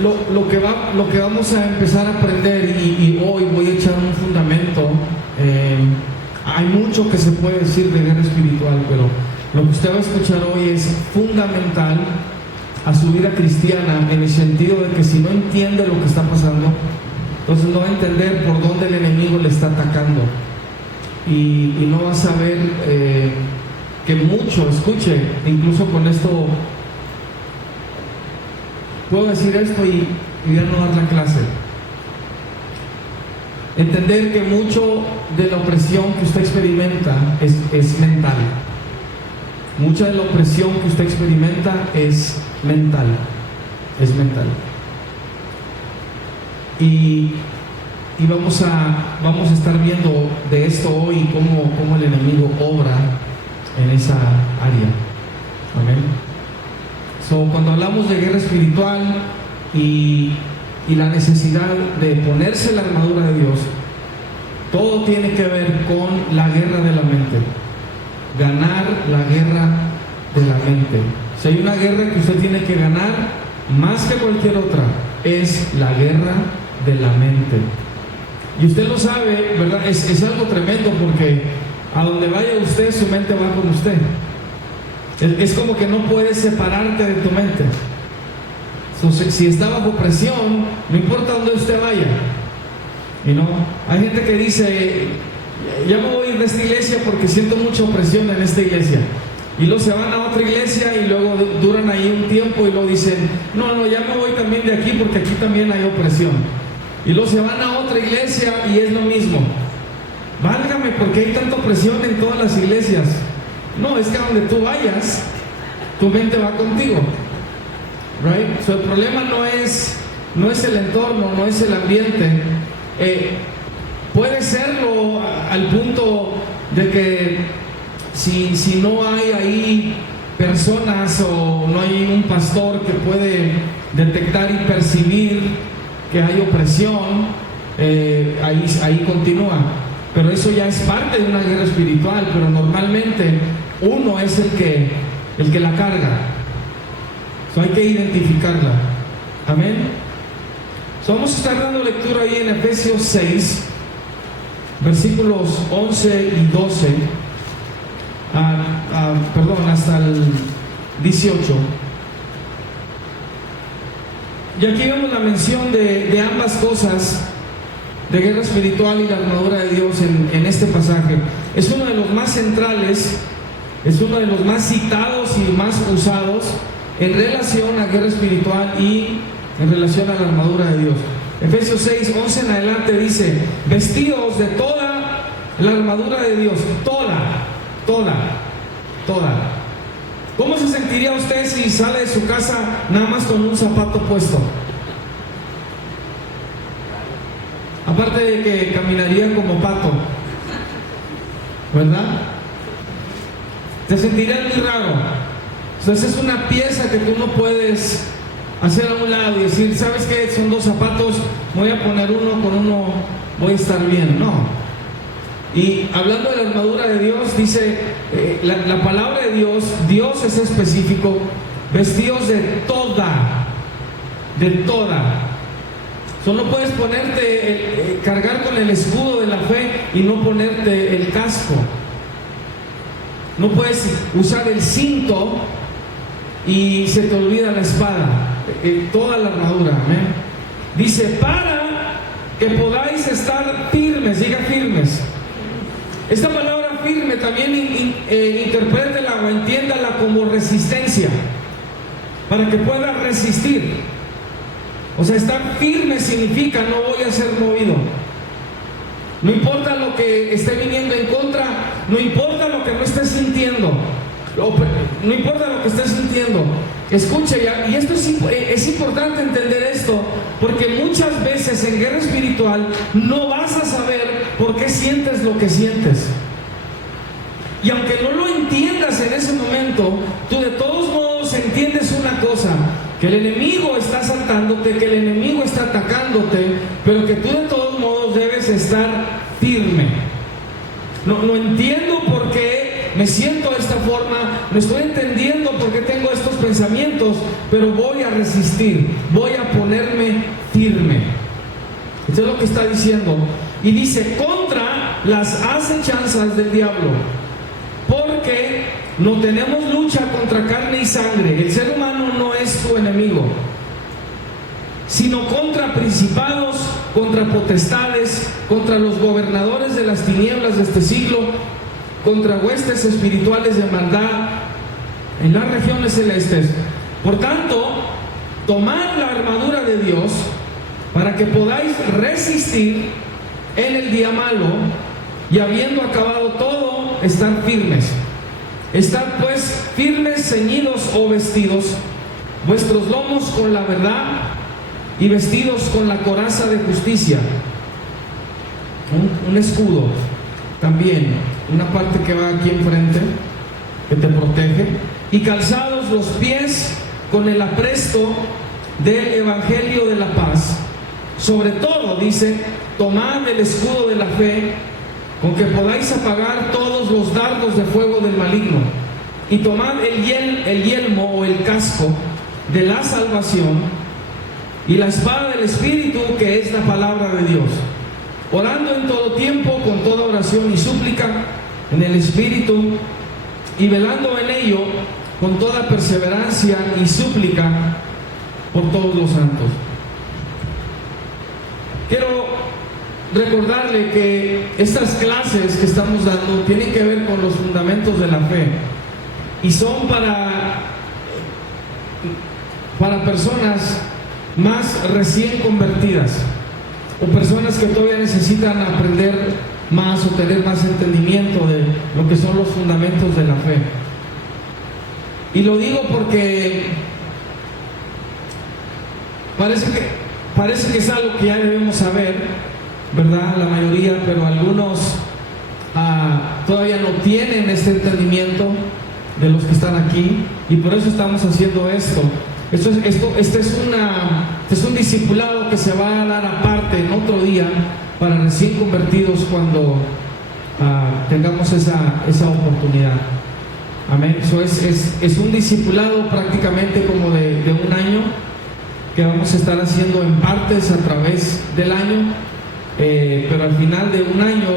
lo que vamos a empezar a aprender, y hoy voy a echar un fundamento. Hay mucho que se puede decir de guerra espiritual, pero lo que usted va a escuchar hoy es fundamental a su vida cristiana, en el sentido de que si no entiende lo que está pasando, entonces no va a entender por dónde el enemigo le está atacando, y no va a saber que mucho, escuche, incluso con esto puedo decir esto y ya no dar la clase. Entender que mucho de la opresión que usted experimenta es mental. Mucha de la opresión que usted experimenta es mental. Es mental. Y vamos a estar viendo de esto hoy cómo el enemigo obra en esa área. Amén. Cuando hablamos de guerra espiritual y la necesidad de ponerse la armadura de Dios, todo tiene que ver con la guerra de la mente. Ganar la guerra de la mente. Si hay una guerra que usted tiene que ganar más que cualquier otra, es la guerra de la mente. Y usted lo sabe, ¿verdad? Es algo tremendo, porque a donde vaya usted, su mente va con usted. Es como que no puedes separarte de tu mente. Entonces, si está bajo presión, no importa dónde usted vaya. Hay gente que dice: ya me voy de esta iglesia porque siento mucha opresión en esta iglesia. Y luego se van a otra iglesia y luego duran ahí un tiempo y luego dicen: no, ya me voy también de aquí porque aquí también hay opresión. Y luego se van a otra iglesia y es lo mismo. Válgame, porque hay tanta opresión en todas las iglesias. No, es que a donde tú vayas, tu mente va contigo. Right? So, el problema no es el entorno, no es el ambiente. Puede serlo al punto de que si no hay ahí personas o no hay un pastor que puede detectar y percibir que hay opresión, ahí continúa. Pero eso ya es parte de una guerra espiritual, pero normalmente uno es el que la carga. Hay que identificarla. Amén. Vamos a estar dando lectura ahí en Efesios 6, versículos 11 y 12, hasta el 18. Y aquí vemos la mención de ambas cosas, de guerra espiritual y la armadura de Dios en este pasaje. Es uno de los más centrales, es uno de los más citados y más usados en relación a guerra espiritual y en relación a la armadura de Dios. Efesios 6, 11 en adelante dice: vestidos de toda la armadura de Dios. Toda. ¿Cómo se sentiría usted si sale de su casa nada más con un zapato puesto? Aparte de que caminaría como pato, ¿verdad? Te sentirías muy raro. Entonces es una pieza que tú no puedes hacer a un lado y decir: ¿sabes qué? Son dos zapatos, voy a poner uno, con uno voy a estar bien. No. Y hablando de la armadura de Dios, dice la palabra de Dios es específico: vestidos de toda. Solo puedes ponerte, cargar con el escudo de la fe y no ponerte el casco. No puedes usar el cinto y se te olvida la espada. Toda la armadura. ¿eh? Dice: para que podáis estar firmes. Diga firmes. Esta palabra firme también interprétela o entiéndala como resistencia, para que pueda resistir. O sea, estar firme significa: no voy a ser movido. No importa lo que esté viniendo en contra, no importa lo que no estés sintiendo, no importa lo que estés sintiendo. Escuche, y esto es importante entender esto, porque muchas veces en guerra espiritual no vas a saber por qué sientes lo que sientes. Y aunque no lo entiendas en ese momento, tú de todos modos entiendes una cosa: que el enemigo está asaltándote, que el enemigo está atacándote, pero que tú de todos modos debes estar firme. No entiendo por qué qué me siento de esta forma, no estoy entendiendo por qué tengo estos pensamientos, pero voy a resistir, voy a ponerme firme. Eso es lo que está diciendo. Y dice, contra las acechanzas del diablo, porque no tenemos lucha contra carne y sangre. El ser humano no es tu enemigo, sino contra principados, contra potestades, contra los gobernadores de las tinieblas de este siglo, contra huestes espirituales de maldad en las regiones celestes. Por tanto, tomad la armadura de Dios para que podáis resistir en el día malo, y habiendo acabado todo, estar firmes. Estad pues firmes, ceñidos o vestidos vuestros lomos con la verdad, y vestidos con la coraza de justicia. Un escudo también, una parte que va aquí enfrente, que te protege, y calzados los pies con el apresto del evangelio de la paz. Sobre todo, dice, tomad el escudo de la fe, con que podáis apagar todos los dardos de fuego del maligno, y tomad el yelmo o el casco de la salvación, y la espada del Espíritu, que es la palabra de Dios, orando en todo tiempo con toda oración y súplica en el Espíritu, y velando en ello con toda perseverancia y súplica por todos los santos. Quiero recordarle que estas clases que estamos dando tienen que ver con los fundamentos de la fe, y son para personas más recién convertidas, o personas que todavía necesitan aprender más o tener más entendimiento de lo que son los fundamentos de la fe. Y lo digo porque parece que es algo que ya debemos saber, ¿verdad? La mayoría, pero algunos todavía no tienen este entendimiento de los que están aquí, y por eso estamos haciendo esto. Este es un discipulado que se va a dar aparte en otro día para recién convertidos cuando tengamos esa oportunidad. Amén. Eso es un discipulado prácticamente como de un año, que vamos a estar haciendo en partes a través del año, pero al final de un año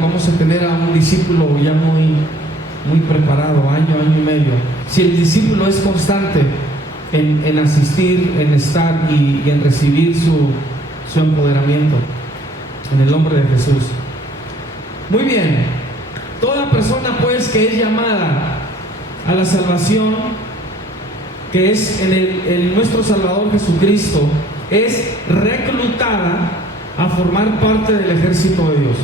vamos a tener a un discípulo ya muy preparado, año y medio. Si el discípulo es constante en asistir, en estar y en recibir su empoderamiento, en el nombre de Jesús. Muy bien, toda persona pues que es llamada a la salvación, que es en nuestro Salvador Jesucristo, es reclutada a formar parte del ejército de Dios.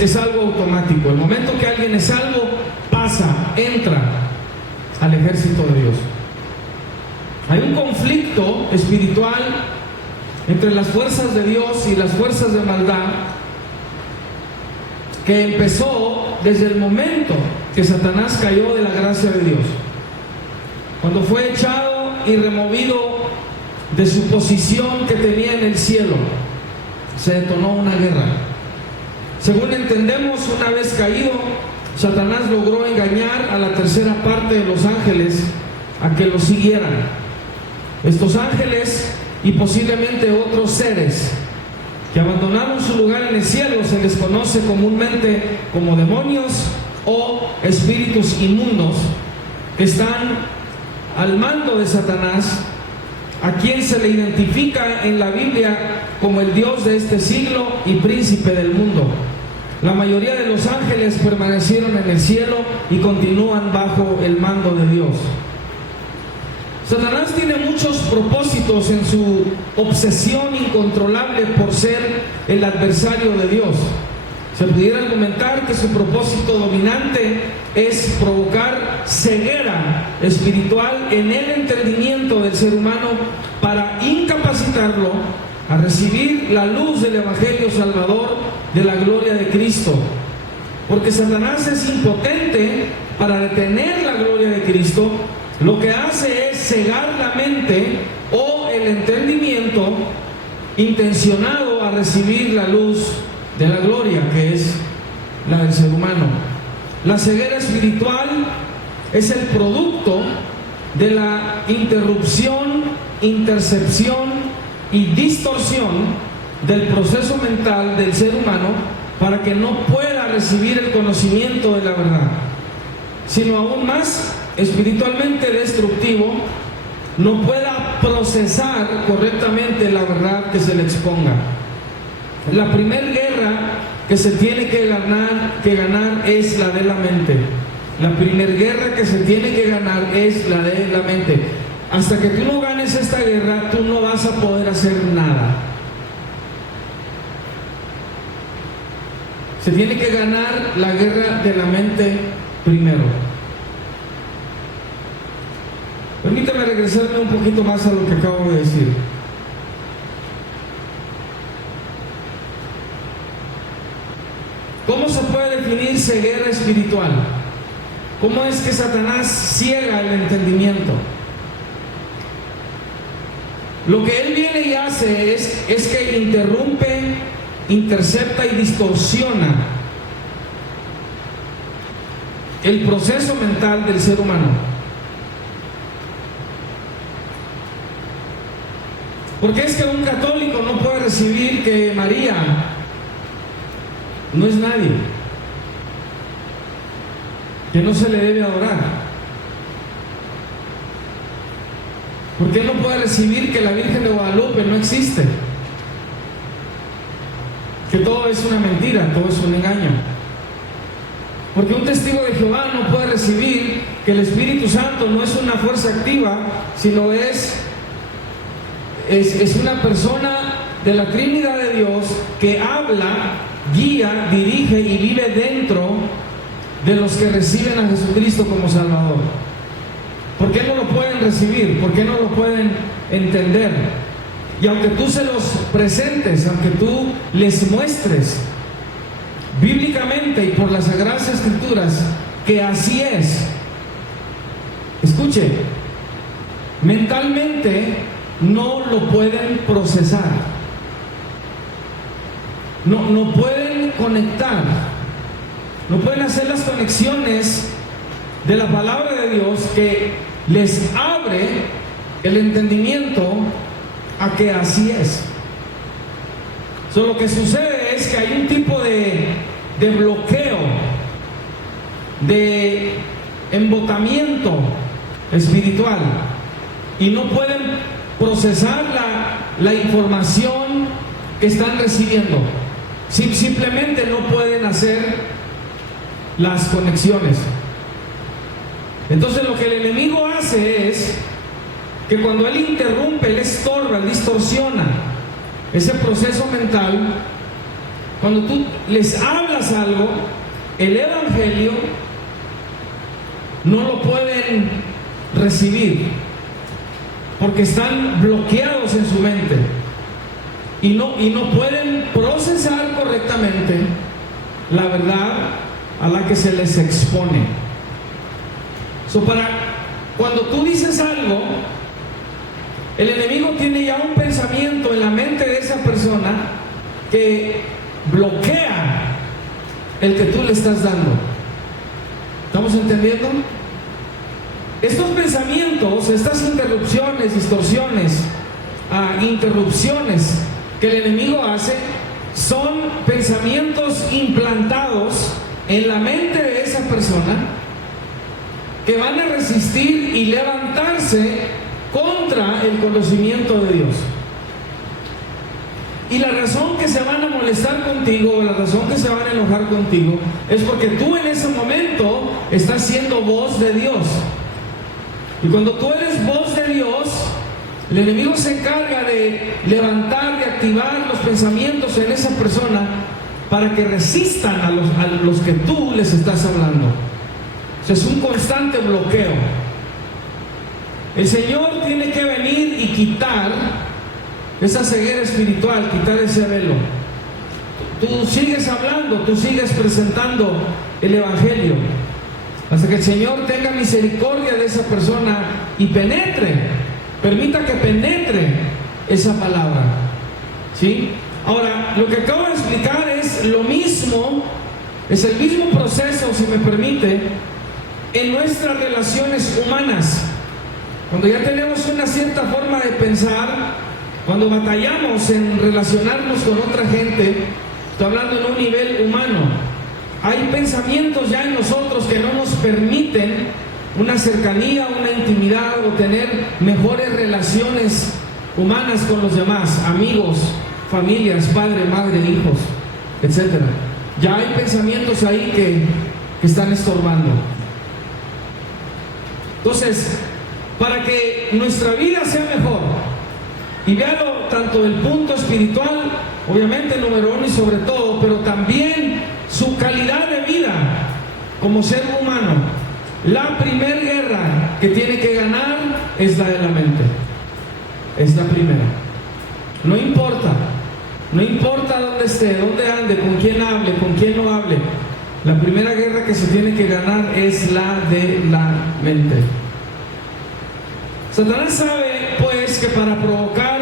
Es algo automático. El momento que alguien es salvo, entra al ejército de Dios. Hay un conflicto espiritual entre las fuerzas de Dios y las fuerzas de maldad, que empezó desde el momento que Satanás cayó de la gracia de Dios. Cuando fue echado y removido de su posición que tenía en el cielo, se detonó una guerra. Según entendemos, una vez caído, Satanás logró engañar a la tercera parte de los ángeles a que lo siguieran. Estos ángeles y posiblemente otros seres que abandonaron su lugar en el cielo se les conoce comúnmente como demonios o espíritus inmundos, que están al mando de Satanás, a quien se le identifica en la Biblia como el Dios de este siglo y príncipe del mundo. La mayoría de los ángeles permanecieron en el cielo y continúan bajo el mando de Dios. Satanás tiene muchos propósitos en su obsesión incontrolable por ser el adversario de Dios. Se pudiera argumentar que su propósito dominante es provocar ceguera espiritual en el entendimiento del ser humano para incapacitarlo a recibir la luz del Evangelio Salvador de la gloria de Cristo. Porque Satanás es impotente para detener la gloria de Cristo. Lo que hace es cegar la mente o el entendimiento intencionado a recibir la luz de la gloria, que es la del ser humano. La ceguera espiritual es el producto de la interrupción, intercepción y distorsión del proceso mental del ser humano para que no pueda recibir el conocimiento de la verdad, sino aún más espiritualmente destructivo, no pueda procesar correctamente la verdad que se le exponga. La primera guerra que se tiene que ganar es la de la mente. La primera guerra que se tiene que ganar es la de la mente. Hasta que tú no ganes esta guerra, tú no vas a poder hacer nada. Se tiene que ganar la guerra de la mente primero. Permítame regresarme un poquito más a lo que acabo de decir. ¿Cómo se puede definir ceguera espiritual? ¿Cómo es que Satanás ciega el entendimiento? Lo que él viene y hace es que interrumpe, intercepta y distorsiona el proceso mental del ser humano. Porque es que un católico no puede recibir que María no es nadie, que no se le debe adorar. ¿Por qué no puede recibir que la Virgen de Guadalupe no existe? Que todo es una mentira, todo es un engaño. Porque un testigo de Jehová no puede recibir que el Espíritu Santo no es una fuerza activa, sino es una persona de la Trinidad de Dios que habla, guía, dirige y vive dentro de los que reciben a Jesucristo como Salvador. ¿Por qué no lo pueden recibir? ¿Por qué no lo pueden entender? Y aunque tú se los presentes, aunque tú les muestres bíblicamente y por las Sagradas Escrituras que así es, escuche, mentalmente no lo pueden procesar, no pueden conectar, no pueden hacer las conexiones de la palabra de Dios que les abre el entendimiento a que así es. Lo que sucede es que hay un tipo de bloqueo, de embotamiento espiritual, y no pueden procesar la información que están recibiendo. Simplemente no pueden hacer las conexiones. Entonces lo que el enemigo hace es que cuando él interrumpe, él estorba, él distorsiona ese proceso mental. Cuando tú les hablas algo, el evangelio no lo pueden recibir porque están bloqueados en su mente y no pueden procesar correctamente la verdad a la que se les expone. Cuando tú dices algo, el enemigo tiene ya un pensamiento en la mente de esa persona que bloquea el que tú le estás dando. ¿Estamos entendiendo? Estos pensamientos, estas interrupciones, distorsiones, interrupciones que el enemigo hace, son pensamientos implantados en la mente de esa persona que van a resistir y levantarse contra el conocimiento de Dios. Y la razón que se van a molestar contigo, o la razón que se van a enojar contigo, es porque tú en ese momento estás siendo voz de Dios. Y cuando tú eres voz de Dios, el enemigo se encarga de levantar, de activar los pensamientos en esa persona para que resistan a los que tú les estás hablando. O sea, es un constante bloqueo. El Señor tiene que venir y quitar esa ceguera espiritual, quitar ese velo. Tú sigues hablando, tú sigues presentando el Evangelio, hasta que el Señor tenga misericordia de esa persona y permita que penetre esa palabra. ¿Sí? Ahora, lo que acabo de explicar es lo mismo Es el mismo proceso, si me permite, en nuestras relaciones humanas. Cuando ya tenemos una cierta forma de pensar, cuando batallamos en relacionarnos con otra gente, estoy hablando en un nivel humano, hay pensamientos ya en nosotros que no nos permiten una cercanía, una intimidad o tener mejores relaciones humanas con los demás, amigos, familias, padre, madre, hijos, etc. Ya hay pensamientos ahí que están estorbando. Entonces, para que nuestra vida sea mejor, y véalo tanto del punto espiritual, obviamente número uno y sobre todo, pero también su calidad de vida como ser humano, la primera guerra que tiene que ganar es la de la mente. Es la primera. No importa dónde esté, dónde ande, con quién hable, con quién no hable. La primera guerra que se tiene que ganar es la de la mente. Satanás sabe, pues, que para provocar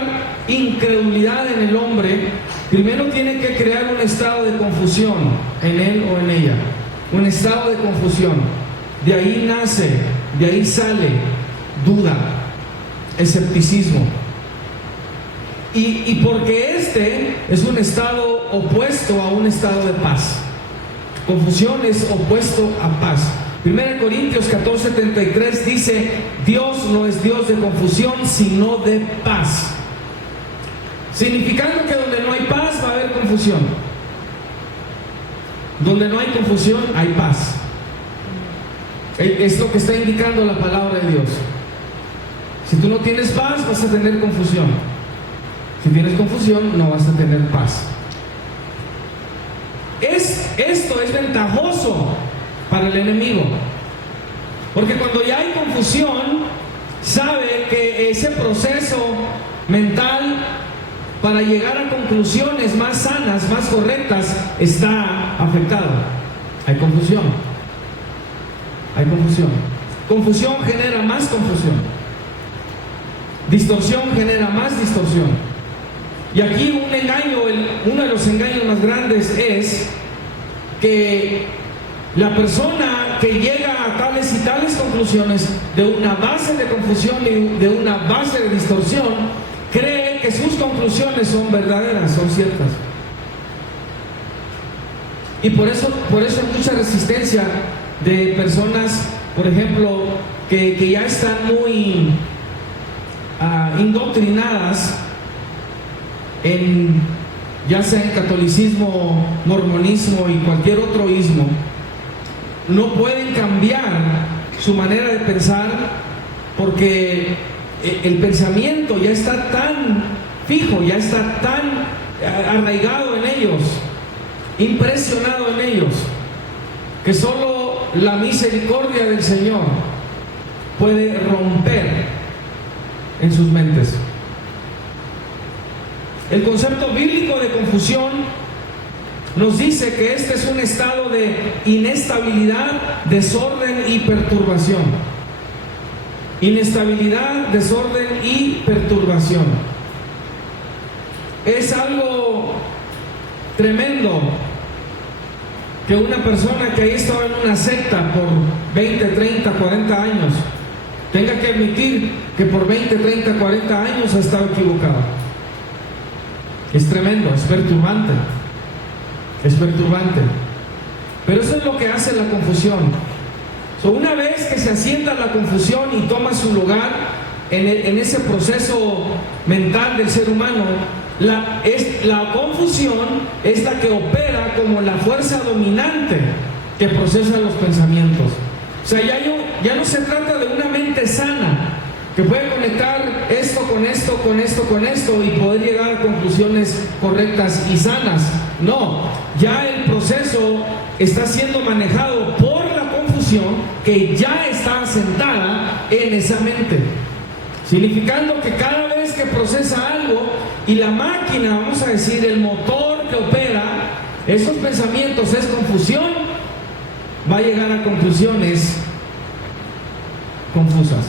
incredulidad en el hombre, primero tiene que crear un estado de confusión en él o en ella. Un estado de confusión. De ahí nace, de ahí sale duda, escepticismo. Y porque este es un estado opuesto a un estado de paz. Confusión es opuesto a paz. 1 Corintios 14:33 dice: Dios no es Dios de confusión, sino de paz. Significando que donde no hay paz va a haber confusión. Donde no hay confusión hay paz. Es lo que está indicando la palabra de Dios. Si tú no tienes paz, vas a tener confusión. Si tienes confusión, no vas a tener paz. Esto es ventajoso para el enemigo, porque cuando ya hay confusión, sabe que ese proceso mental para llegar a conclusiones más sanas, más correctas, está afectado. Hay confusión. Hay confusión. Confusión genera más confusión. Distorsión genera más distorsión. Y aquí un engaño, uno de los engaños más grandes es que la persona que llega a tales y tales conclusiones de una base de confusión y de una base de distorsión, cree que sus conclusiones son verdaderas, son ciertas. Y por eso hay mucha resistencia de personas, por ejemplo, que ya están muy indoctrinadas ya sea en catolicismo, mormonismo y cualquier otro ismo. No pueden cambiar su manera de pensar porque el pensamiento ya está tan fijo, ya está tan arraigado en ellos, impresionado en ellos, que solo la misericordia del Señor puede romper en sus mentes. El concepto bíblico de confusión nos dice que este es un estado de inestabilidad, desorden y perturbación. Inestabilidad, desorden y perturbación. Es algo tremendo que una persona que haya estado en una secta por 20, 30, 40 años tenga que admitir que por 20, 30, 40 años ha estado equivocado. Es tremendo, es perturbante. Es perturbante. Pero eso es lo que hace la confusión. Una vez que se asienta la confusión y toma su lugar en ese proceso mental del ser humano, la confusión es la que opera como la fuerza dominante que procesa los pensamientos. O sea, ya no se trata de una mente sana que puede conectar esto con esto, con esto, con esto y poder llegar a conclusiones correctas y sanas. No, ya el proceso está siendo manejado por la confusión que ya está asentada en esa mente, significando que cada vez que procesa algo y la máquina, vamos a decir, el motor que opera esos pensamientos es confusión, va a llegar a conclusiones confusas.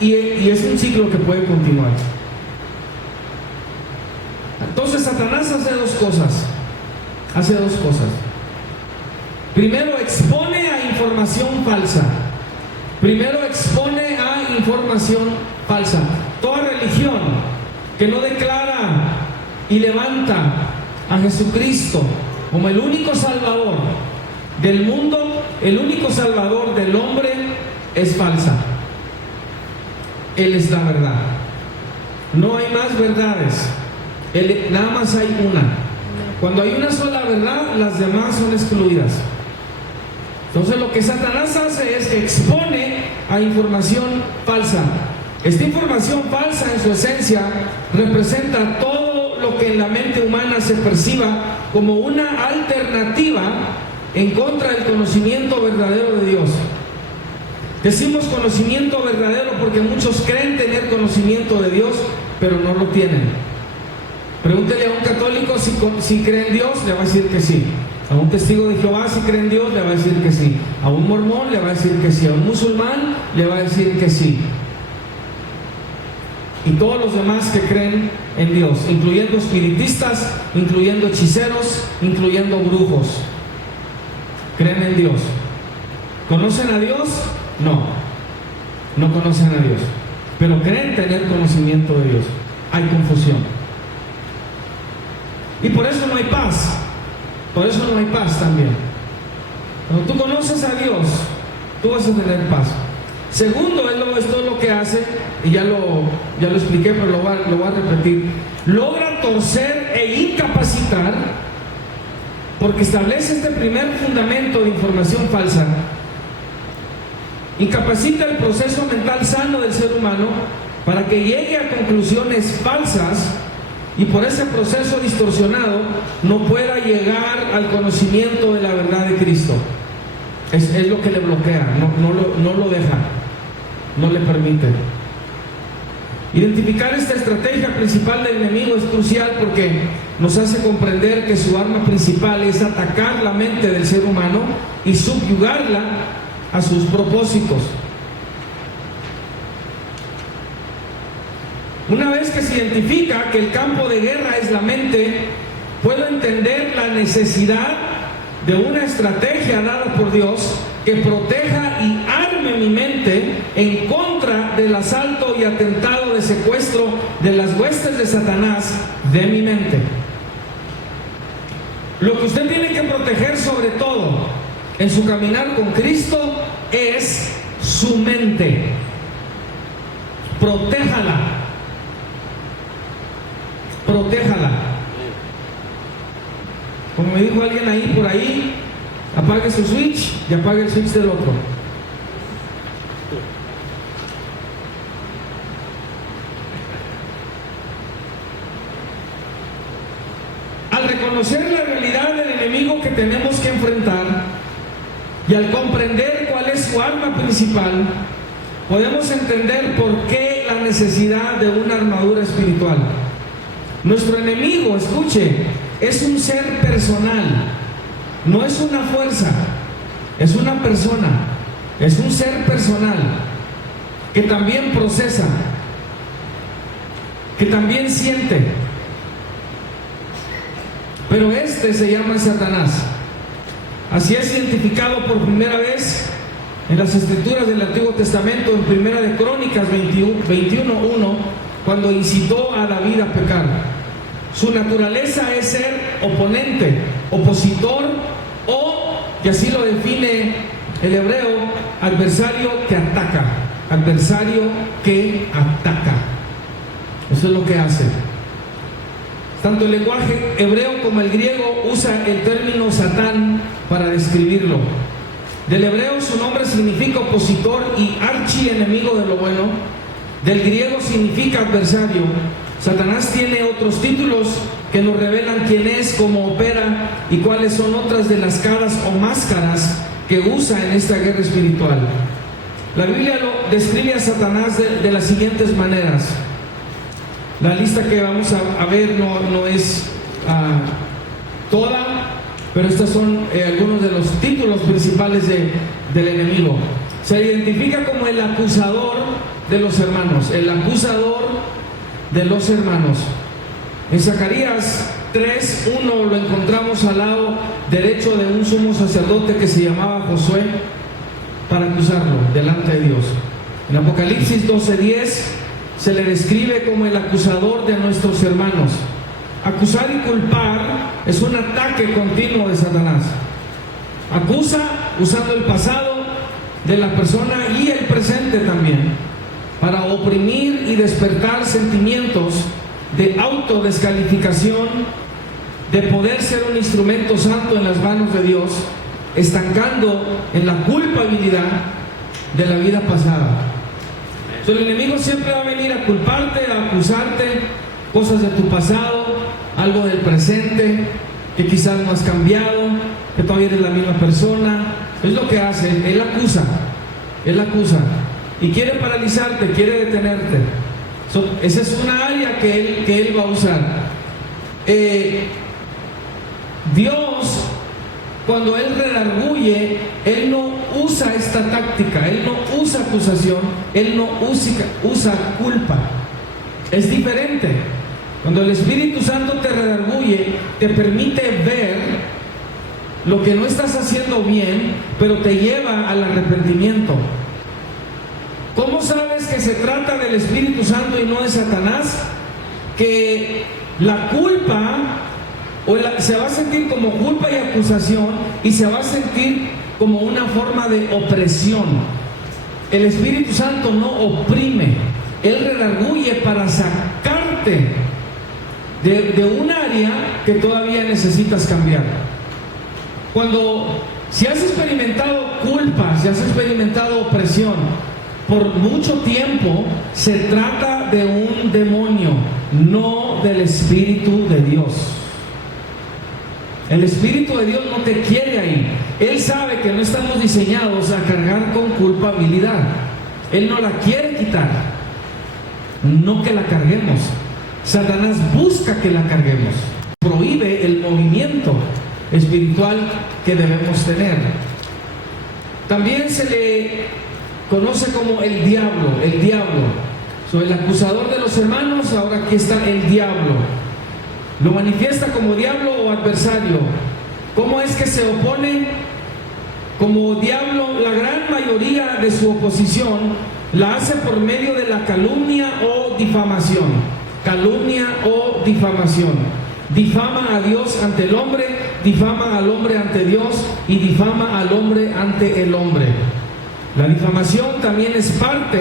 Y es un ciclo que puede continuar. Entonces Satanás hace dos cosas. Primero expone a información falsa. Primero expone a información falsa. Toda religión que no declara y levanta a Jesucristo como el único Salvador del mundo, el único Salvador del hombre, es falsa. Él es la verdad. No hay más verdades. Nada más hay una. Cuando hay una sola verdad, las demás son excluidas. Entonces lo que Satanás hace es que expone a información falsa. Esta información falsa en su esencia representa todo lo que en la mente humana se perciba como una alternativa en contra del conocimiento verdadero de Dios. Decimos conocimiento verdadero porque muchos creen tener conocimiento de Dios, pero no lo tienen. Pregúntele a un católico si cree en Dios, le va a decir que sí. A un testigo de Jehová, si cree en Dios, le va a decir que sí. A un mormón le va a decir que sí. A un musulmán le va a decir que sí. Y todos los demás que creen en Dios, incluyendo espiritistas, incluyendo hechiceros, incluyendo brujos, creen en Dios. ¿Conocen a Dios? No, no conocen a Dios, pero creen tener conocimiento de Dios. Hay confusión. Y por eso no hay paz. Por eso no hay paz también. Cuando tú conoces a Dios, tú vas a tener paz. Segundo, esto es lo que hace, y ya lo expliqué, pero lo voy a repetir. Logra torcer e incapacitar, porque establece este primer fundamento de información falsa. Incapacita el proceso mental sano del ser humano para que llegue a conclusiones falsas, y por ese proceso distorsionado no pueda llegar al conocimiento de la verdad de Cristo. Es lo que le bloquea, no lo deja, no le permite. Identificar esta estrategia principal del enemigo es crucial porque nos hace comprender que su arma principal es atacar la mente del ser humano y subyugarla a sus propósitos. Una vez que se identifica que el campo de guerra es la mente, puedo entender la necesidad de una estrategia dada por Dios que proteja y arme mi mente en contra del asalto y atentado de secuestro de las huestes de Satanás de mi mente. Lo que usted tiene que proteger sobre todo en su caminar con Cristo es su mente. Protéjala. Protéjala. Como me dijo alguien ahí por ahí, apague su switch y apague el switch del otro. Al reconocer la realidad del enemigo que tenemos que enfrentar y al comprender cuál es su arma principal, podemos entender por qué la necesidad de una armadura espiritual. Nuestro enemigo, escuche, es un ser personal, no es una fuerza, es una persona, es un ser personal que también procesa, que también siente. Pero este se llama Satanás. Así es identificado por primera vez en las escrituras del Antiguo Testamento, en Primera de Crónicas 21:1, cuando incitó a David a pecar. Su naturaleza es ser oponente, opositor, o, que así lo define el hebreo, adversario que ataca. Adversario que ataca. Eso es lo que hace. Tanto el lenguaje hebreo como el griego usa el término Satán para describirlo. Del hebreo su nombre significa opositor y archienemigo de lo bueno. Del griego significa adversario. Satanás tiene otros títulos que nos revelan quién es, cómo opera y cuáles son otras de las caras o máscaras que usa en esta guerra espiritual. La Biblia lo describe a Satanás de las siguientes maneras. La lista que vamos a ver no es toda, pero estos son algunos de los títulos principales del enemigo. Se identifica como el acusador de los hermanos, el acusador de los hermanos. En Zacarías 3:1 lo encontramos al lado derecho de un sumo sacerdote que se llamaba Josué para acusarlo delante de Dios. En Apocalipsis 12:10 se le describe como el acusador de nuestros hermanos. Acusar y culpar es un ataque continuo de Satanás. Acusa usando el pasado de la persona y el presente también, para oprimir y despertar sentimientos de autodescalificación, de poder ser un instrumento santo en las manos de Dios, estancando en la culpabilidad de la vida pasada. El enemigo siempre va a venir a culparte, a acusarte, cosas de tu pasado, algo del presente, que quizás no has cambiado, que todavía eres la misma persona. Es lo que hace, él acusa, y quiere paralizarte, quiere detenerte. Esa es una área que él va a usar. Dios, cuando Él redarguye, Él no usa esta táctica, Él no usa acusación, Él no usa culpa. Es diferente. Cuando el Espíritu Santo te redarguye, te permite ver lo que no estás haciendo bien, pero te lleva al arrepentimiento. ¿Cómo sabes que se trata del Espíritu Santo y no de Satanás? Que la culpa se va a sentir como culpa y acusación, y se va a sentir como una forma de opresión. El Espíritu Santo no oprime, Él redarguye para sacarte de un área que todavía necesitas cambiar. Si has experimentado culpa, si has experimentado opresión por mucho tiempo, se trata de un demonio, no del Espíritu de Dios. El Espíritu de Dios no te quiere ahí. Él sabe que no estamos diseñados a cargar con culpabilidad. Él no la quiere quitar, no que la carguemos. Satanás busca que la carguemos, prohíbe el movimiento espiritual que debemos tener. También se le conoce como el diablo. El acusador de los hermanos, ahora aquí está el diablo. Lo manifiesta como diablo o adversario. ¿Cómo es que se opone? Como diablo, la gran mayoría de su oposición la hace por medio de la calumnia o difamación. Calumnia o difamación. Difama a Dios ante el hombre, difama al hombre ante Dios y difama al hombre ante el hombre. La difamación también es parte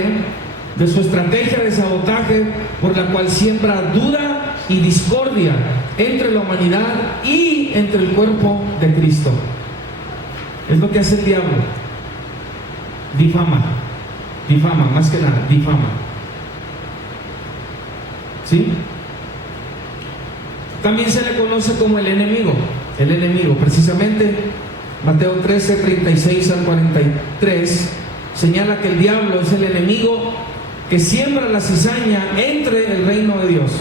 de su estrategia de sabotaje, por la cual siembra duda y discordia entre la humanidad y entre el cuerpo de Cristo. Es lo que hace el diablo. Difama, más que nada, difama. ¿Sí? También se le conoce como el enemigo. El enemigo, precisamente, Mateo 13, 36 al 43, señala que el diablo es el enemigo que siembra la cizaña entre el reino de Dios.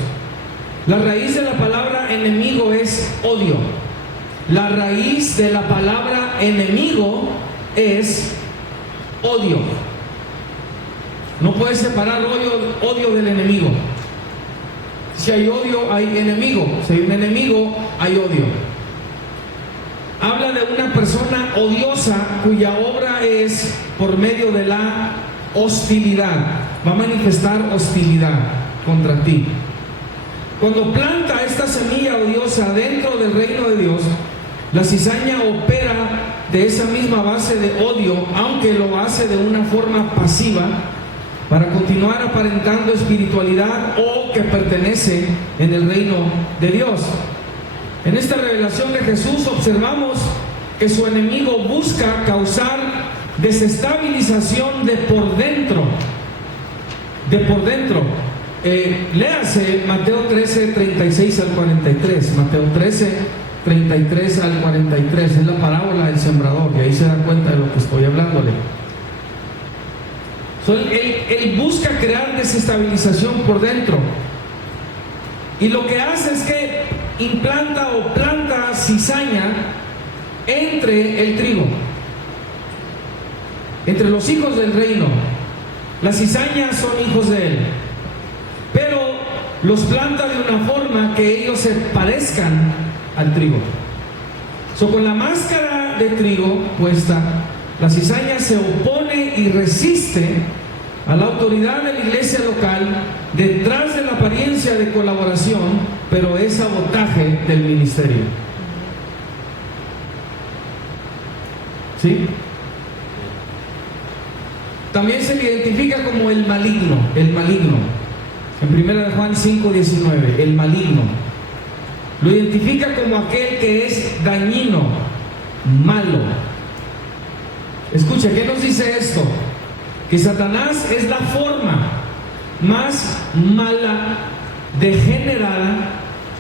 La raíz de la palabra enemigo es odio. La raíz de la palabra enemigo es odio. No puedes separar odio del enemigo. Si hay odio, hay enemigo. Si hay un enemigo, hay odio. Habla de una persona odiosa cuya obra es por medio de la hostilidad. Va a manifestar hostilidad contra ti. Cuando planta esta semilla odiosa dentro del reino de Dios, la cizaña opera de esa misma base de odio, aunque lo hace de una forma pasiva, para continuar aparentando espiritualidad o que pertenece en el reino de Dios. En esta revelación de Jesús observamos que su enemigo busca causar desestabilización de por dentro. Léase Mateo 13, 36 al 43. Mateo 13, 33 al 43. Es la parábola del sembrador, y ahí se da cuenta de lo que estoy hablándole. Él busca crear desestabilización por dentro. Y lo que hace es que implanta o planta cizaña entre el trigo, entre los hijos del reino. Las cizañas son hijos de él. Pero los planta de una forma que ellos se parezcan al trigo. Con la máscara de trigo puesta, la cizaña se opone y resiste a la autoridad de la iglesia local detrás de la apariencia de colaboración, pero es sabotaje del ministerio. ¿Sí? También se le identifica como el maligno, el maligno. En 1 Juan 5:19, el maligno. Lo identifica como aquel que es dañino, malo. Escucha, ¿qué nos dice esto? Que Satanás es la forma más mala, degenerada,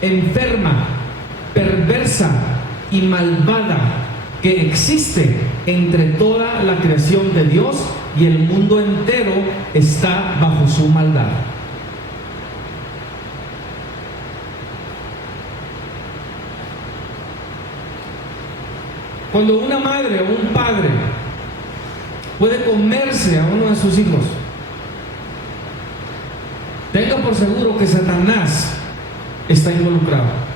enferma, perversa y malvada que existe entre toda la creación de Dios, y el mundo entero está bajo su maldad. Cuando una madre o un padre puede comerse a uno de sus hijos, tenga por seguro que Satanás está involucrado.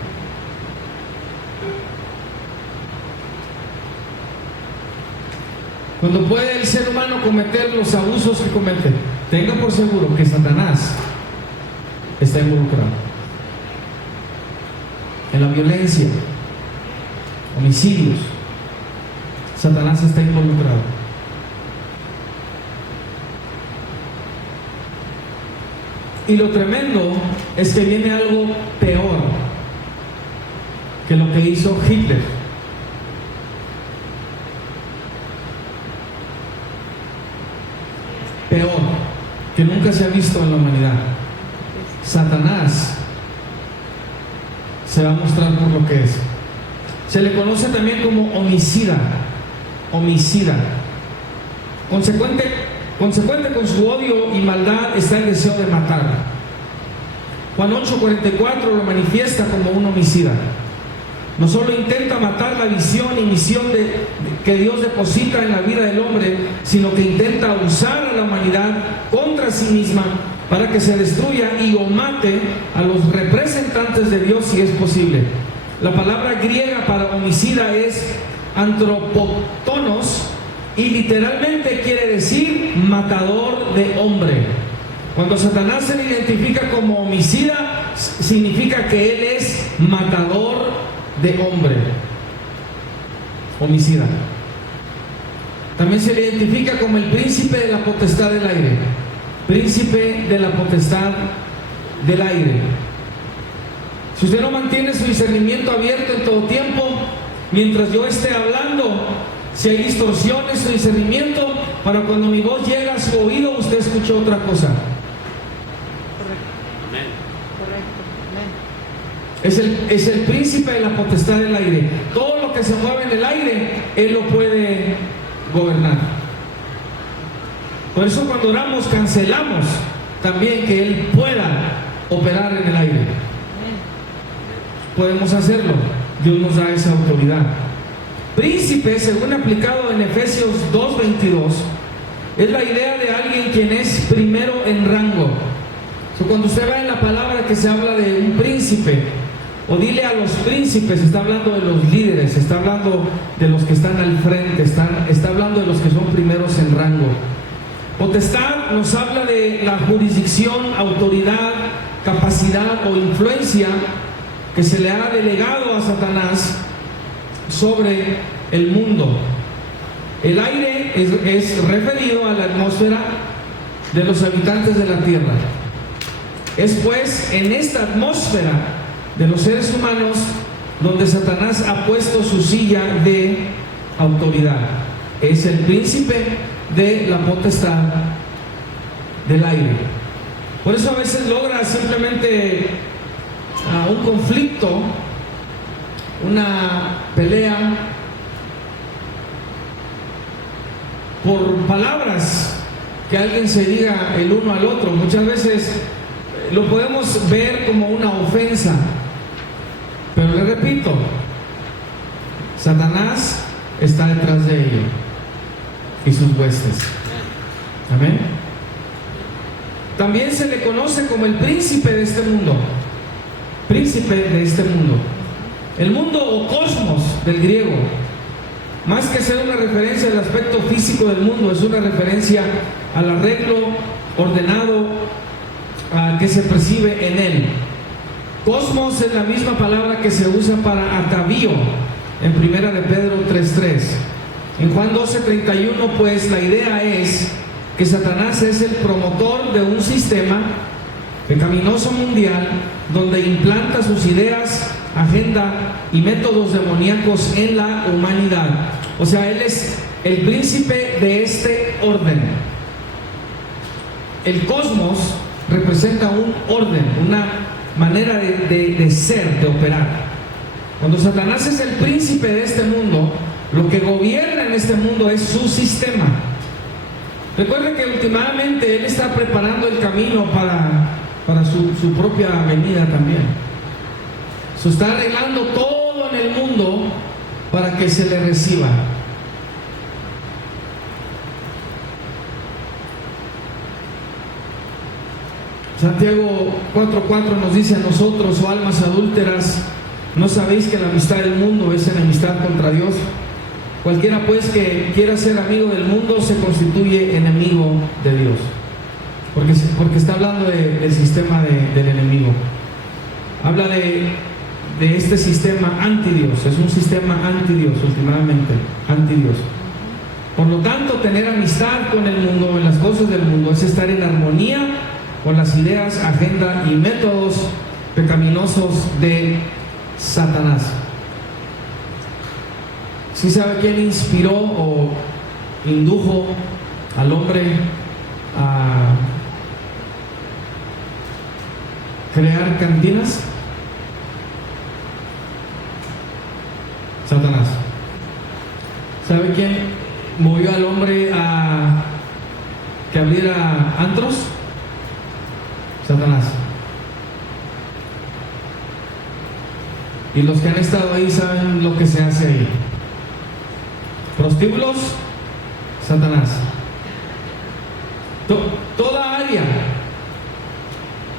Cuando puede el ser humano cometer los abusos que comete, tenga por seguro que Satanás está involucrado. En la violencia, homicidios, Satanás está involucrado. Y lo tremendo es que viene algo peor que lo que hizo Hitler. Peor, que nunca se ha visto en la humanidad. Satanás se va a mostrar por lo que es. Se le conoce también como homicida. Homicida. Consecuente con su odio y maldad está el deseo de matar. Juan 8:44 lo manifiesta como un homicida. No solo intenta matar la visión y misión que Dios deposita en la vida del hombre, sino que intenta usar a la humanidad contra sí misma para que se destruya y o mate a los representantes de Dios si es posible. La palabra griega para homicida es antropotonos y literalmente quiere decir matador de hombre. Cuando Satanás se le identifica como homicida, significa que él es matador de hombre. Homicida. También se le identifica como el príncipe de la potestad del aire. Príncipe de la potestad del aire. Si usted no mantiene su discernimiento abierto en todo tiempo, mientras yo esté hablando, si hay distorsiones en su discernimiento, para cuando mi voz llega a su oído, usted escucha otra cosa. Es el príncipe de la potestad del aire. Todo lo que se mueve en el aire, él lo puede gobernar. Por eso cuando oramos, cancelamos también que él pueda operar en el aire. Podemos hacerlo. Dios nos da esa autoridad. Príncipe, según aplicado en Efesios 2:22, es la idea de alguien quien es primero en rango. Cuando usted ve en la palabra que se habla de un príncipe, o dile a los príncipes, está hablando de los líderes, está hablando de los que están al frente, está hablando de los que son primeros en rango. Potestad nos habla de la jurisdicción, autoridad, capacidad o influencia que se le ha delegado a Satanás sobre el mundo. El aire es referido a la atmósfera de los habitantes de la tierra. Es pues en esta atmósfera de los seres humanos donde Satanás ha puesto su silla de autoridad. Es el príncipe de la potestad del aire. Por eso a veces logra simplemente un conflicto, una pelea por palabras que alguien se diga el uno al otro. Muchas veces lo podemos ver como una ofensa, pero le repito, Satanás está detrás de ello y sus huestes. Amén. También se le conoce como el príncipe de este mundo. Príncipe de este mundo. El mundo o cosmos del griego, más que ser una referencia al aspecto físico del mundo, es una referencia al arreglo ordenado que se percibe en él. Cosmos es la misma palabra que se usa para atavío en 1 de Pedro 3:3. En Juan 12:31, pues la idea es que Satanás es el promotor de un sistema pecaminoso mundial donde implanta sus ideas, agenda y métodos demoníacos en la humanidad. O sea, él es el príncipe de este orden. El cosmos representa un orden, una manera de ser, de operar. Cuando Satanás es el príncipe de este mundo, lo que gobierna en este mundo es su sistema. Recuerde que últimamente él está preparando el camino para su propia venida también. Se está arreglando todo en el mundo para que se le reciba. Santiago 4:4 nos dice: a nosotros, oh almas adúlteras, ¿no sabéis que la amistad del mundo es enemistad contra Dios? Cualquiera pues que quiera ser amigo del mundo se constituye enemigo de Dios. Porque está hablando del sistema del enemigo. Habla de este sistema anti-Dios. Es un sistema anti-Dios, últimamente, anti-Dios. Por lo tanto, tener amistad con el mundo, en las cosas del mundo, es estar en armonía con las ideas, agenda y métodos pecaminosos de Satanás. ¿Sí sabe quién inspiró o indujo al hombre a crear cantinas? Satanás. ¿Sabe quién movió al hombre a que abriera antros? Satanás. Y los que han estado ahí saben lo que se hace ahí. Prostíbulos, Satanás. Toda área,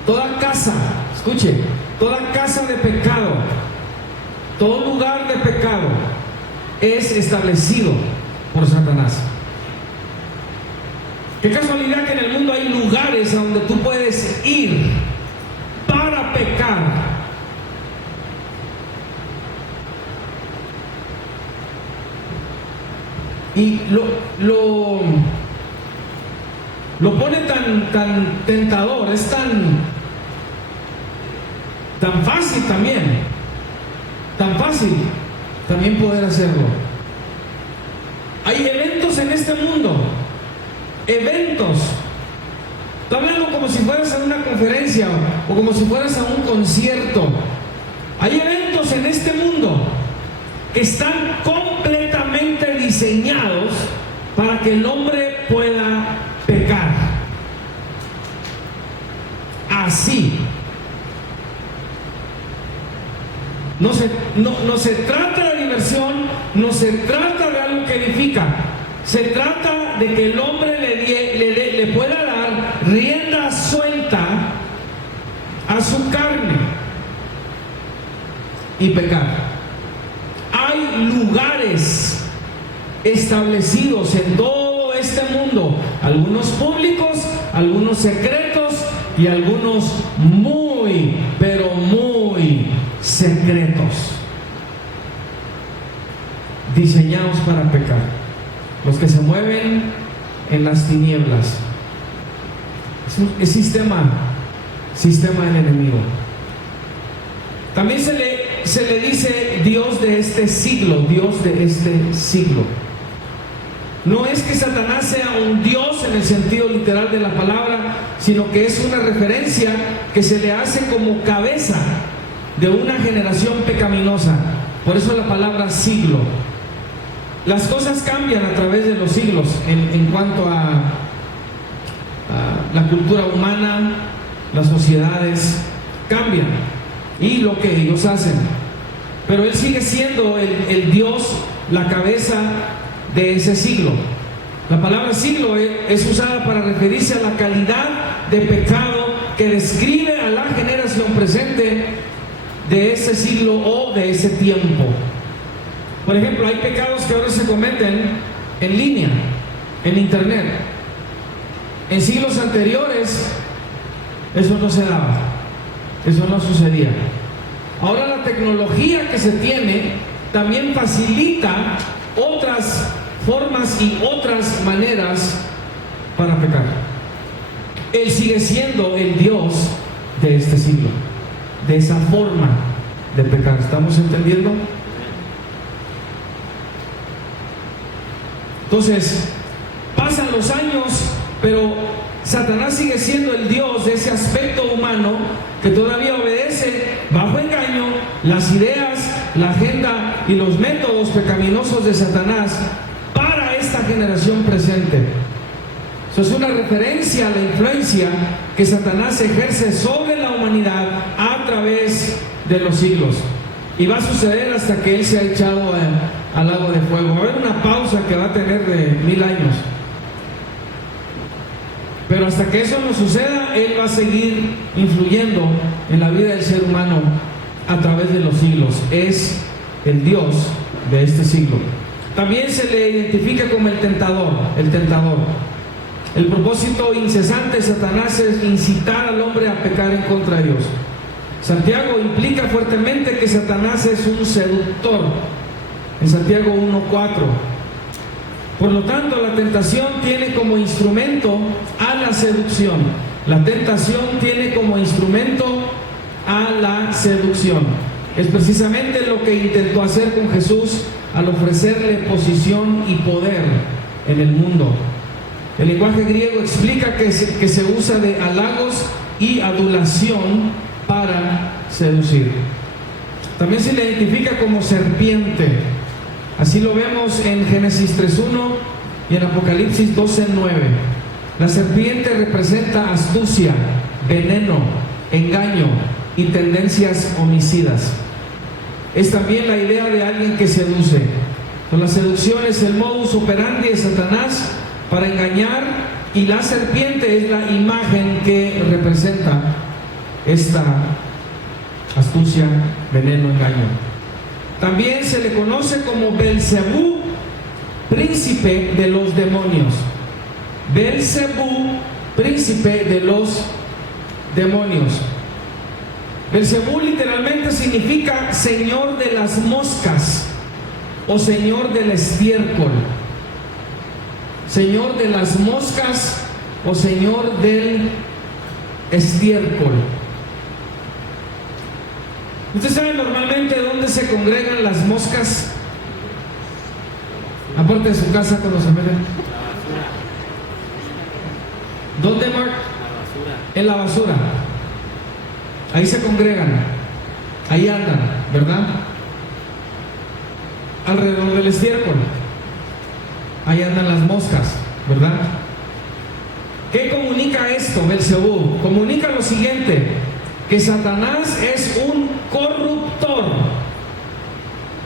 toda casa, escuche, toda casa de pecado, todo lugar de pecado es establecido por Satanás. Qué casualidad que en el mundo hay lugares a donde tú puedes ir para pecar. Y lo pone tan tentador, es tan fácil también, tan fácil también poder hacerlo. Hay eventos en este mundo, eventos. Estoy hablando como si fueras a una conferencia o como si fueras a un concierto. Hay eventos en este mundo que están completamente diseñados para que el hombre pueda pecar. Así. No se trata de diversión, no se trata de algo que edifica. Se trata de que el hombre le pueda dar rienda suelta a su carne y pecar. Hay lugares establecidos en todo este mundo, algunos públicos, algunos secretos y algunos muy, pero muy secretos, diseñados para pecar. Los que se mueven en las tinieblas. Es sistema del enemigo. También se le dice Dios de este siglo, Dios de este siglo. No es que Satanás sea un Dios en el sentido literal de la palabra, sino que es una referencia que se le hace como cabeza de una generación pecaminosa. Por eso la palabra siglo. Las cosas cambian a través de los siglos en cuanto a la cultura humana, las sociedades cambian y lo que ellos hacen. Pero Él sigue siendo el Dios, la cabeza de ese siglo. La palabra siglo es usada para referirse a la calidad de pecado que describe a la generación presente de ese siglo o de ese tiempo. Por ejemplo, hay pecados que ahora se cometen en línea, en internet. En siglos anteriores eso no se daba, eso no sucedía. Ahora la tecnología que se tiene también facilita otras formas y otras maneras para pecar. Él sigue siendo el Dios de este siglo, de esa forma de pecar. ¿Estamos entendiendo? Entonces, pasan los años, pero Satanás sigue siendo el Dios de ese aspecto humano que todavía obedece bajo engaño las ideas, la agenda y los métodos pecaminosos de Satanás para esta generación presente. Eso es una referencia a la influencia que Satanás ejerce sobre la humanidad a través de los siglos. Y va a suceder hasta que Él sea echado al lago de fuego. Va a haber una pausa que va a tener de 1000 años. Pero hasta que eso no suceda, Él va a seguir influyendo en la vida del ser humano a través de los siglos. Es el Dios de este siglo. También se le identifica como el tentador. El tentador. El propósito incesante de Satanás es incitar al hombre a pecar en contra de Dios. Santiago implica fuertemente que Satanás es un seductor. En Santiago 1:4. Por lo tanto, la tentación tiene como instrumento a la seducción. La tentación tiene como instrumento a la seducción. Es precisamente lo que intentó hacer con Jesús al ofrecerle posición y poder en el mundo. El lenguaje griego explica que se usa de halagos y adulación para seducir. También se le identifica como serpiente. Así lo vemos en Génesis 3:1 y en Apocalipsis 12:9. La serpiente representa astucia, veneno, engaño y tendencias homicidas. Es también la idea de alguien que seduce. La seducción es el modus operandi de Satanás para engañar, y la serpiente es la imagen que representa esta astucia, veneno, engaño. También se le conoce como Belcebú, príncipe de los demonios. Belcebú, príncipe de los demonios. Belcebú literalmente significa señor de las moscas o señor del estiércol. Señor de las moscas o señor del estiércol. ¿Usted sabe normalmente dónde se congregan las moscas? Aparte de su casa cuando se meten. ¿Dónde, Mark? En la basura. Ahí se congregan. Ahí andan, ¿verdad? Alrededor del estiércol. Ahí andan las moscas, ¿verdad? ¿Qué comunica esto, Belcebú? Comunica lo siguiente: que Satanás es un corruptor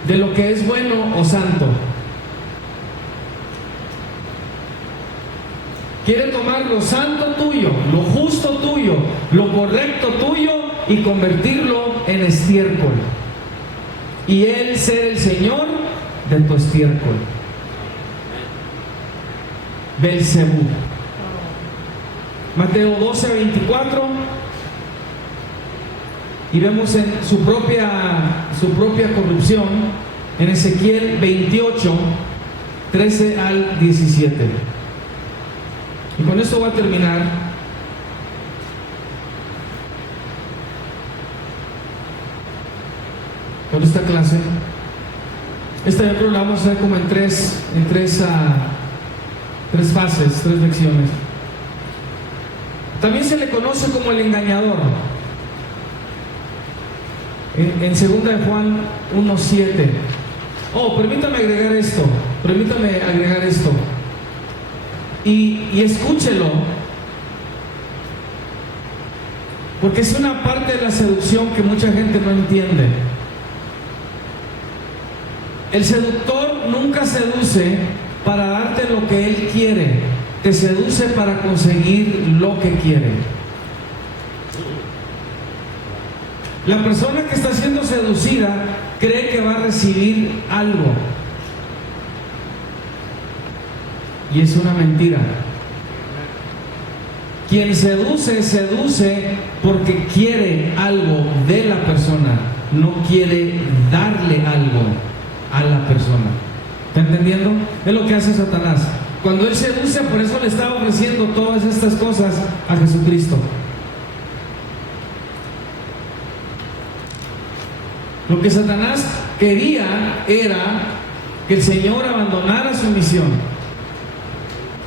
de lo que es bueno o santo. Quiere tomar lo santo tuyo, lo justo tuyo, lo correcto tuyo y convertirlo en estiércol. Y Él ser el Señor de tu estiércol. Belcebú. Mateo 12:24. Y vemos en su propia corrupción en Ezequiel 28, 13 al 17. Y con esto voy a terminar. Con esta clase. Esta yo creo la vamos a hacer como en tres fases, 3 lecciones. También se le conoce como el engañador. En 2 de Juan 1:7. Permítame agregar esto. Y escúchelo, porque es una parte de la seducción que mucha gente no entiende. El seductor nunca seduce para darte lo que él quiere. te seduce para conseguir lo que quiere. La persona que está siendo seducida cree que va a recibir algo. Y es una mentira. Quien seduce, seduce porque quiere algo de la persona, no quiere darle algo a la persona. ¿Está entendiendo? Es lo que hace Satanás. Cuando él seduce, por eso le está ofreciendo todas estas cosas a Jesucristo. Lo que Satanás quería era que el Señor abandonara su misión,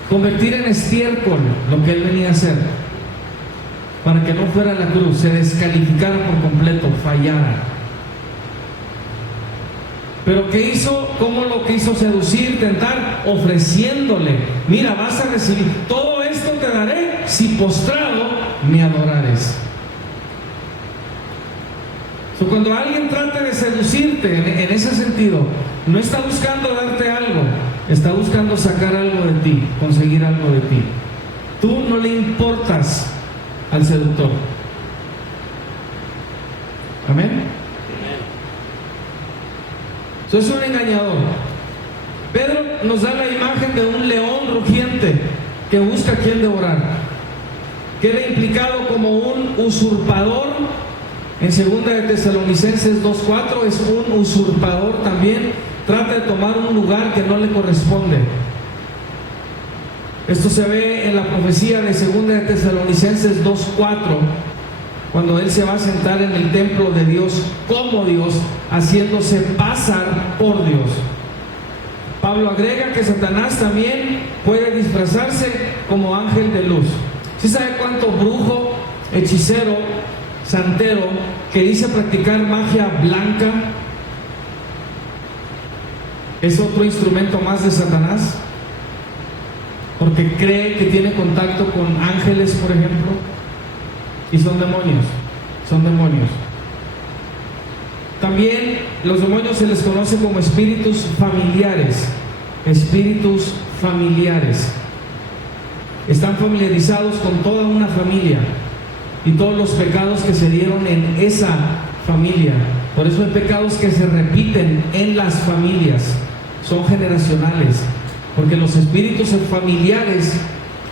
convertir en estiércol lo que él venía a hacer, para que no fuera a la cruz, se descalificara por completo, fallara. Pero ¿qué hizo? ¿Cómo lo quiso seducir, tentar? Ofreciéndole: mira, vas a recibir todo esto, te daré si postrado me adorares. Cuando alguien trata de seducirte en ese sentido, no está buscando darte algo, está buscando sacar algo de ti, conseguir algo de ti. Tú no le importas al seductor. Amén. Eso es un engañador. Pedro nos da la imagen de un león rugiente que busca a quien devorar. Queda implicado como un usurpador. En 2 de Tesalonicenses 2:4 es un usurpador también. Trata de tomar un lugar que no le corresponde. Esto se ve en la profecía de 2 de Tesalonicenses 2:4, cuando él se va a sentar en el templo de Dios como Dios, haciéndose pasar por Dios. Pablo agrega que Satanás también puede disfrazarse como ángel de luz. ¿Sí sabe cuánto brujo, hechicero, santero que dice practicar magia blanca es otro instrumento más de Satanás? Porque cree que tiene contacto con ángeles, por ejemplo, y son demonios. También los demonios se les conoce como espíritus familiares. Están familiarizados con toda una familia y todos los pecados que se dieron en esa familia. Por eso hay pecados que se repiten en las familias, son generacionales, porque los espíritus familiares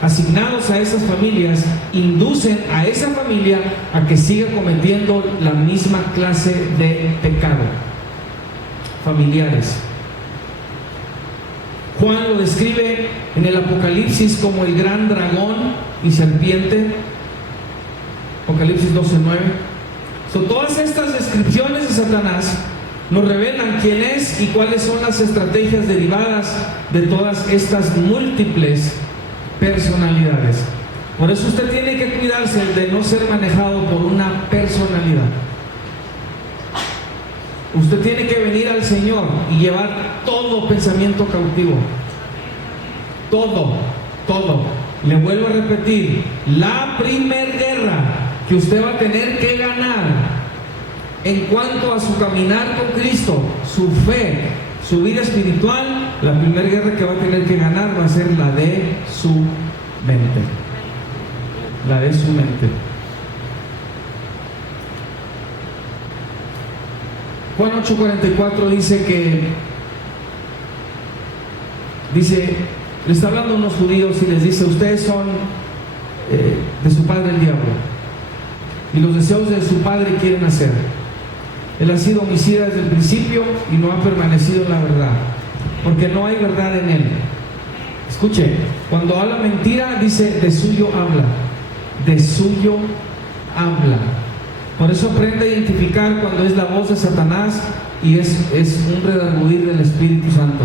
asignados a esas familias inducen a esa familia a que siga cometiendo la misma clase de pecado. Familiares. Juan lo describe en el Apocalipsis como el gran dragón y serpiente. Apocalipsis 12:9. Todas estas descripciones de Satanás nos revelan quién es y cuáles son las estrategias derivadas de todas estas múltiples personalidades. Por eso usted tiene que cuidarse de no ser manejado por una personalidad. Usted tiene que venir al Señor y llevar todo pensamiento cautivo. Todo. Le vuelvo a repetir, la primer guerra que usted va a tener que ganar en cuanto a su caminar con Cristo, su fe, su vida espiritual, la primera guerra que va a tener que ganar va a ser la de su mente. La de su mente. Juan 8:44 le está hablando a unos judíos y les dice: ustedes son de su padre el diablo, y los deseos de su padre quieren hacer. Él ha sido homicida desde el principio y no ha permanecido en la verdad, porque no hay verdad en él. Escuche, cuando habla mentira, dice de suyo habla. Por eso aprende a identificar cuando es la voz de Satanás y es un redarguir del Espíritu Santo.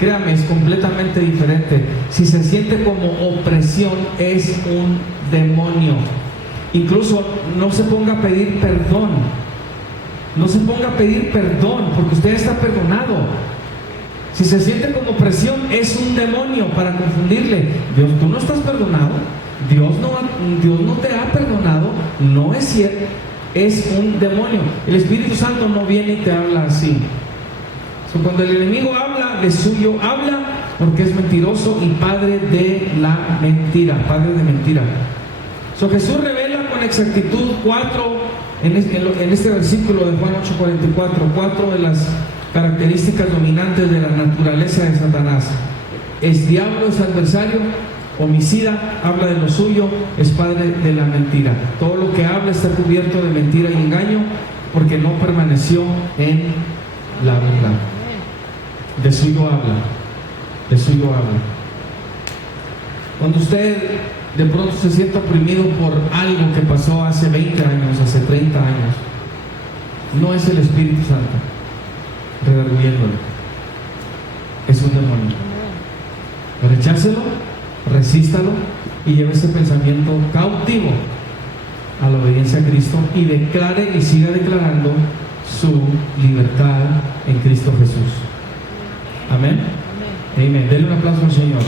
Créame, es completamente diferente. Si se siente como opresión, es un demonio. Incluso no se ponga a pedir perdón. Porque usted está perdonado. Si se siente como opresión, es un demonio para confundirle. Dios, tú no estás perdonado. Dios no te ha perdonado. No es cierto. Es un demonio. El Espíritu Santo no viene y te habla así. Cuando el enemigo habla, de suyo habla, porque es mentiroso y padre de la mentira, padre de mentira. So, Jesús revela con exactitud en este versículo de Juan 8:44, 4 de las características dominantes de la naturaleza de Satanás. Es diablo, es adversario, homicida, habla de lo suyo, es padre de la mentira. Todo lo que habla está cubierto de mentira y engaño, porque no permaneció en la verdad. De suyo habla, de suyo habla. Cuando usted de pronto se siente oprimido por algo que pasó hace 20 años, hace 30 años, no es el Espíritu Santo redarguyéndolo, es un demonio. Rechácelo, resístalo y lleve ese pensamiento cautivo a la obediencia a Cristo y declare y siga declarando su libertad en Cristo Jesús. Amén. Amén. Denle un aplauso al Señor.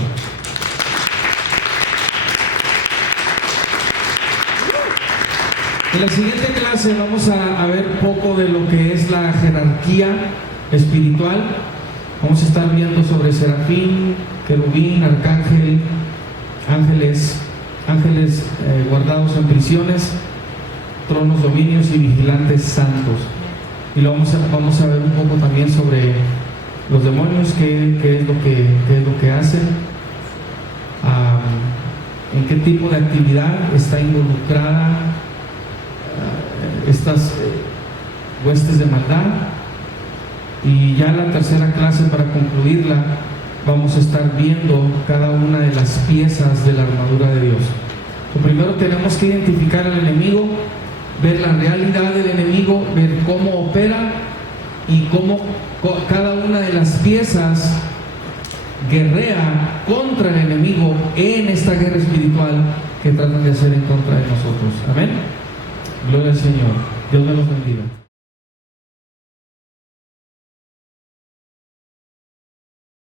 En la siguiente clase vamos a ver poco de lo que es la jerarquía espiritual. Vamos a estar viendo sobre serafín, querubín, arcángel, ángeles guardados en prisiones, tronos, dominios y vigilantes santos. Y lo vamos a ver un poco también sobre los demonios, qué es lo que hacen, en qué tipo de actividad está involucrada estas huestes de maldad. Y ya en la tercera clase, para concluirla, vamos a estar viendo cada una de las piezas de la armadura de Dios. Primero tenemos que identificar al enemigo, ver la realidad del enemigo, ver cómo opera y cómo cada una de las piezas guerrea contra el enemigo en esta guerra espiritual que tratan de hacer en contra de nosotros. Amén. Gloria al Señor. Dios me los bendiga.